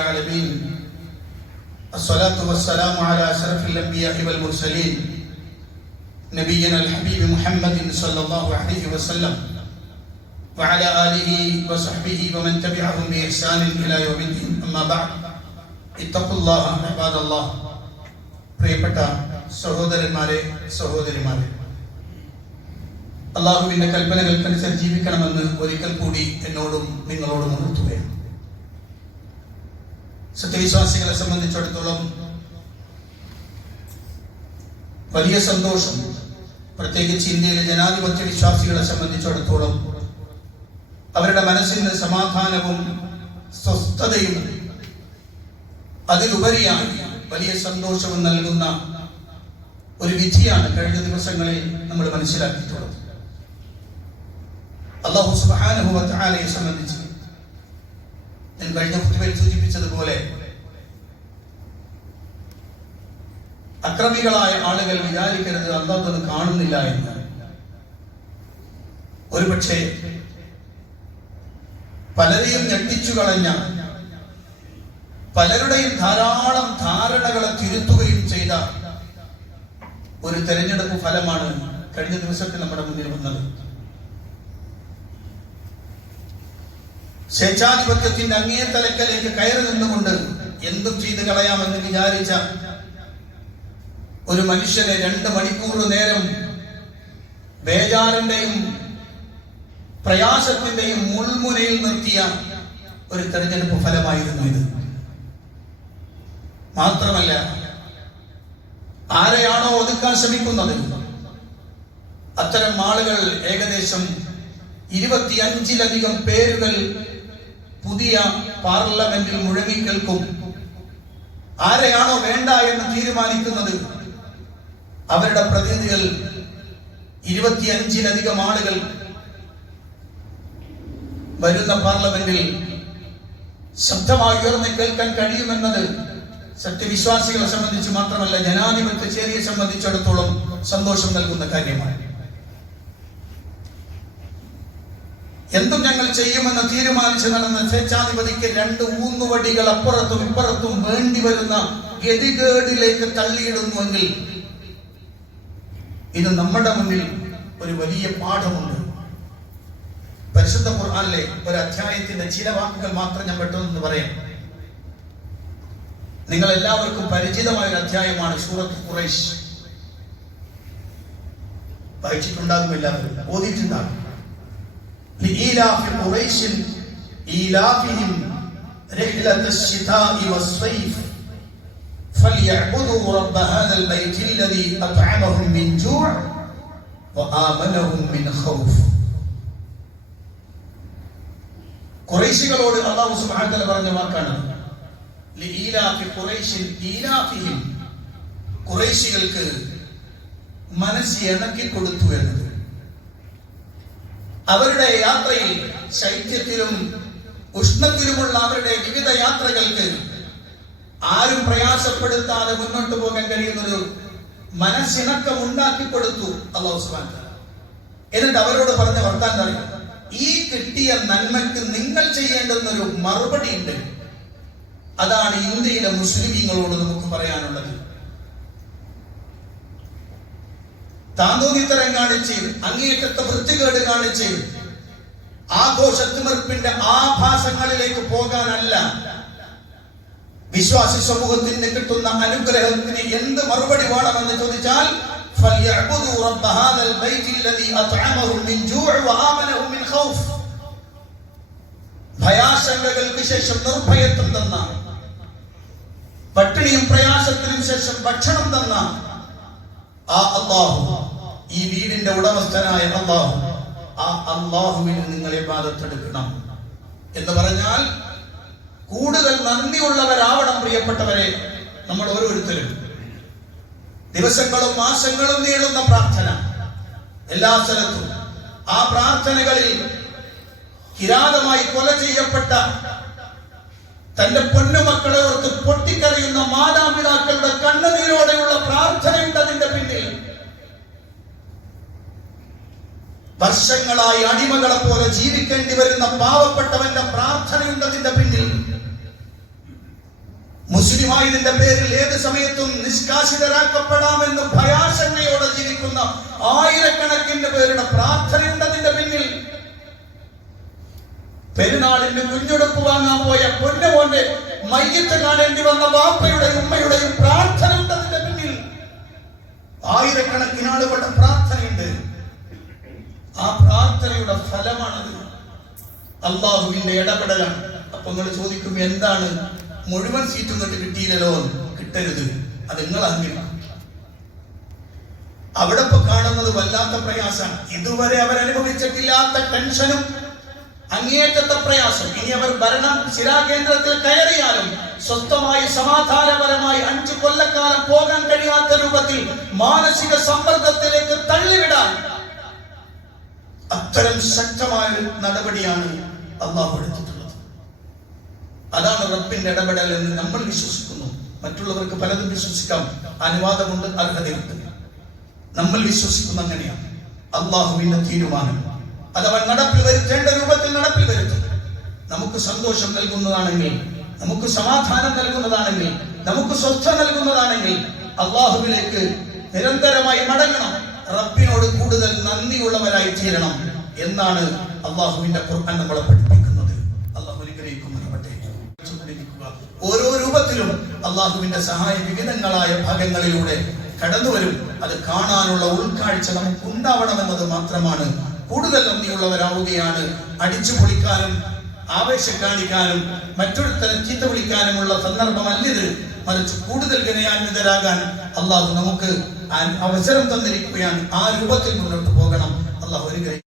العالمين الصلاة والسلام على أشرف الأنبياء والمرسلين نبينا الحبيب محمد صلى الله عليه وسلم وعلى آله وصحبه ومن تبعهم بإحسان إلى يوم الدين أما بعد اتقوا الله عباد الله പ്രിയപ്പെട്ട സഹോദരന്മാരെ സഹോദരിമാരെ അള്ളാഹുവിന്റെ കൽപ്പനകൾക്കനുസരിച്ച് ജീവിക്കണമെന്ന് ഒരിക്കൽ കൂടി എന്നോടും നിങ്ങളോടും ഉണർത്തുകയാണ് സത്യവിശ്വാസികളെ സംബന്ധിച്ചിടത്തോളം വലിയ സന്തോഷം. പ്രത്യേകിച്ച് ഇന്ത്യയിലെ ജനാധിപത്യ വിശ്വാസികളെ സംബന്ധിച്ചിടത്തോളം അവരുടെ മനസ്സിന് സമാധാനവും സ്വസ്ഥതയും അതിലുപരിയായി വലിയ സന്തോഷവും നൽകുന്ന ഒരു വിധിയാണ് കഴിഞ്ഞ ദിവസങ്ങളിൽ നമ്മൾ മനസ്സിലാക്കിയിട്ടുള്ളത്. അള്ളാഹു സുബാനുഭവത്തെ സംബന്ധിച്ച് ഞാൻ കഴിഞ്ഞ സൂചിപ്പിച്ചതുപോലെ അക്രമികളായ ആളുകൾ വിചാരിക്കരുത് അള്ളാഹ് അത് കാണുന്നില്ല എന്ന്. ഒരുപക്ഷെ പലരെയും ഞെട്ടിച്ചു കളഞ്ഞ പലരുടെയും ധാരാളം ധാരണകളെ തിരുത്തുകയും ചെയ്ത ഒരു തെരഞ്ഞെടുപ്പ് ഫലമാണ് കഴിഞ്ഞ ദിവസത്തിൽ നമ്മുടെ മുന്നിൽ വന്നത്. സ്വേച്ഛാധിപത്യത്തിന്റെ അങ്ങേ തലക്കലേക്ക് കയറി നിന്നുകൊണ്ട് എന്തും ചെയ്ത് കളയാമെന്ന് വിചാരിച്ച ഒരു മനുഷ്യനെ രണ്ട് മണിക്കൂർ നേരം ബേജാറിന്റെയും പ്രയാസത്തിന്റെയും മുൾമുനയിൽ നിർത്തിയ ഒരു തെരഞ്ഞെടുപ്പ് ഫലമായിരുന്നു ഇത്. മാത്രമല്ല ആരെയാണോ ഒതുക്കാൻ ശ്രമിക്കുന്നത്? അത്തരം ആളുകൾ ഏകദേശം ഇരുപത്തിയഞ്ചിലധികം പേരുകൾ പുതിയ പാർലമെന്റിൽ മുഴങ്ങിക്കേൾക്കും ആരെയാണോ വേണ്ട എന്ന് തീരുമാനിക്കുന്നത്? അവരുടെ പ്രതിനിധികൾ ഇരുപത്തിയഞ്ചിലധികം ആളുകൾ വരുന്ന പാർലമെന്റിൽ ശബ്ദമായി ഉയർന്ന് കേൾക്കാൻ കഴിയുമെന്നത് സത്യവിശ്വാസികളെ സംബന്ധിച്ച് മാത്രമല്ല ജനാധിപത്യ ചേരിയെ സംബന്ധിച്ചിടത്തോളം സന്തോഷം നൽകുന്ന കാര്യമാണ്. എന്തും ഞങ്ങൾ ചെയ്യുമെന്ന് തീരുമാനിച്ചു നടന്ന സ്വേച്ഛാധിപതിക്ക് രണ്ട് ഊന്നുവടികൾ അപ്പുറത്തും ഇപ്പുറത്തും വേണ്ടി വരുന്ന ഗതികേടിലേക്ക് തള്ളിയിടുന്നുവെങ്കിൽ ഇത് നമ്മുടെ മുന്നിൽ ഒരു വലിയ പാഠമുണ്ട്. പരിശുദ്ധ ഖുർആാനിലെ ഒരു അധ്യായത്തിന്റെ ചില വാക്കുകൾ മാത്രം ഞാൻ പെട്ടെന്ന് പറയാം. നിങ്ങൾ എല്ലാവർക്കും പരിചിതമായ ഒരു അധ്യായമാണ് സൂറത്ത് ഖുറൈശ്. വായിച്ചിട്ടുണ്ടാകും എല്ലാവരും. لإيلاف قريش إيلافهم رحلة الشتاء والصيف فليعبدوا رب هذا البيت الذي أطعمهم من جوع وآمنهم من خوف കുറേശികളോട് അള്ളാഹു സുബ്ഹാനഹു പറഞ്ഞ വാക്കാണ് ലീലാഫി ഖുറൈശിൻ ഈലാഫിഹിം ഖുറൈശികൾക്ക് മനസ്സ് ഇണക്കി കൊടുത്തു എന്നത് അവരുടെ യാത്രയിൽ ശൈത്യത്തിലും ഉഷ്ണത്തിലുമുള്ള അവരുടെ വിവിധ യാത്രകൾക്ക് ആരും പ്രയാസപ്പെടുത്താതെ മുന്നോട്ട് പോകാൻ കഴിയുന്നൊരു മനസ്സിണക്കം ഉണ്ടാക്കി കൊടുത്തു അള്ളാഹു സുബാൻ എന്നിട്ട് അവരോട് പറഞ്ഞ വർത്താൻ പറയും ഈ കിട്ടിയ നന്മയ്ക്ക് നിങ്ങൾ ചെയ്യേണ്ടുന്നൊരു മറുപടി ഉണ്ട് അതാണ് ഇന്ത്യയിലെ മുസ്ലിമീങ്ങളോട് നമുക്ക് പറയാനുള്ളത്. താന്തോന്നിത്തരം കാണിച്ച് അങ്ങേറ്റത്തെ വൃത്തികേട് കാണിച്ച് ആഘോഷത്തിമർപ്പിന്റെ ആഭാസങ്ങളിലേക്ക് പോകാനല്ല. വിശ്വാസി സമൂഹത്തിന് കിട്ടുന്ന അനുഗ്രഹത്തിന് എന്ത് മറുപടി വേണമെന്ന് ചോദിച്ചാൽ ഭയാശങ്കകൾക്ക് ശേഷം നിർഭയത്വം തന്ന പട്ടിണിയും പ്രയാസത്തിനും ശേഷം ഭക്ഷണം തന്ന ആ അള്ളാഹു ഈ വീടിന്റെ ഉടമസ്ഥനായ അള്ളാഹു. ആ അള്ളാഹുവിന് നിങ്ങളെ ബാധത്തെടുക്കണം എന്ന് പറഞ്ഞാൽ കൂടുതൽ നന്ദിയുള്ളവരാവണം പ്രിയപ്പെട്ടവരെ നമ്മൾ ഓരോരുത്തരും. ദിവസങ്ങളും മാസങ്ങളും നീളുന്ന പ്രാർത്ഥന എല്ലാ സ്ഥലത്തും. ആ പ്രാർത്ഥനകളിൽ കിരാതമായി കൊല ചെയ്യപ്പെട്ട തന്റെ പൊന്നുമക്കളെ ഓർത്ത് പൊട്ടിക്കറിയുന്ന മാതാപിതാക്കളുടെ കണ്ണുനീരോടെയുള്ള വർഷങ്ങളായി അടിമകളെ പോലെ ജീവിക്കേണ്ടി വരുന്ന പാവപ്പെട്ടവന്റെ പ്രാർത്ഥനയുണ്ടതിന്റെ പിന്നിൽ. മുസ്ലിമായതിന്റെ പേരിൽ ഏത് സമയത്തും നിഷ്കാശിതരാക്കപ്പെടാമെന്ന് ഭയാശങ്കയോടെ ജീവിക്കുന്ന ആയിരക്കണക്കിന് പേരുടെ പ്രാർത്ഥനയുണ്ടതിന്റെ പിന്നിൽ. പെരുന്നാളിന് കുഞ്ഞുടുപ്പ് വാങ്ങാൻ പോയ പൊന്നുമോന്റെ മയ്യത്ത് കാണേണ്ടി വന്ന വാപ്പയുടെയും ഉമ്മയുടെയും പ്രാർത്ഥനയുണ്ടതിന്റെ പിന്നിൽ. ആയിരക്കണക്കിന് ആളുകളുടെ പ്രാർത്ഥനയുണ്ട് ആ പ്രാർത്ഥനയുടെ ഫലമാണത്. അള്ളാഹുവിന്റെ ഇടപെടലാണ്. അപ്പൊ നിങ്ങൾ ചോദിക്കും എന്താണ്? മുഴുവൻ സീറ്റും കൊണ്ട് കിട്ടിയില്ലല്ലോ കിട്ടരുത്. അത് നിങ്ങൾ അറിഞ്ഞില്ല അവിടെ ഇപ്പൊ കാണുന്നത് വല്ലാത്ത പ്രയാസമാണ്. ഇതുവരെ അവർ അനുഭവിച്ചിട്ടില്ലാത്ത ടെൻഷനും അങ്ങേറ്റത്തെ പ്രയാസം. ഇനി അവർ ഭരണം ശിരാകേന്ദ്രത്തിൽ കയറിയാലും സ്വസ്ഥമായി സമാധാനപരമായി അഞ്ചു കൊല്ലക്കാലം പോകാൻ കഴിയാത്ത രൂപത്തിൽ മാനസിക തള്ളിവിടാൻ അത്തരം ശക്തമായ ഒരു നടപടിയാണ് അള്ളാഹു എടുത്തിട്ടുള്ളത്. അതാണ് റബ്ബിന്റെ ഇടപെടൽ എന്ന് നമ്മൾ വിശ്വസിക്കുന്നു. മറ്റുള്ളവർക്ക് പലതും വിശ്വസിക്കാം. അനുവാദമുണ്ട് അർഹതയുണ്ട്. നമ്മൾ വിശ്വസിക്കുന്ന അങ്ങനെയാണ്. അള്ളാഹുവിന്റെ തീരുമാനം. അത് അവൻ നടപ്പിൽ വരുത്തേണ്ട രൂപത്തിൽ നടപ്പിൽ വരുത്തും. നമുക്ക് സന്തോഷം നൽകുന്നതാണെങ്കിൽ നമുക്ക് സമാധാനം നൽകുന്നതാണെങ്കിൽ നമുക്ക് സ്വസ്ഥ നൽകുന്നതാണെങ്കിൽ അള്ളാഹുവിലേക്ക് നിരന്തരമായി മടങ്ങണം. റബ്ബിനോട് കൂടുതൽ നന്ദിയുള്ളവരായി തീരണം എന്നാണ് അള്ളാഹുവിന്റെ ഖുർആൻ നമ്മളെ പഠിപ്പിക്കുന്നത്. അള്ളാഹു അനുഗ്രഹിക്കുമാറാവട്ടെ ചുമടിക്കുക. ഓരോ രൂപത്തിലും അള്ളാഹുവിന്റെ സഹായ വിവിധങ്ങളായ ഭാഗങ്ങളിലൂടെ കടന്നു വരും അത് കാണാനുള്ള ഉൾക്കാഴ്ച നമുക്ക് ഉണ്ടാവണമെന്നത് മാത്രമാണ്. കൂടുതൽ നന്ദിയുള്ളവരാവുകയാണ്. അടിച്ചു പൊളിക്കാനും ആവേശം കാണിക്കാനും മറ്റൊരുത്തരം ചീത്ത വിളിക്കാനുമുള്ള സന്ദർഭമല്ലിത്. മറിച്ച് കൂടുതൽ ഗണയാന്വിതരാകാൻ അള്ളാഹു നമുക്ക് അവസരം തന്നിരിക്കുകയാണ്. ആ രൂപത്തിൽ മുന്നോട്ട് പോകണം. അള്ളാഹു അനുഗ്രഹിക്കും.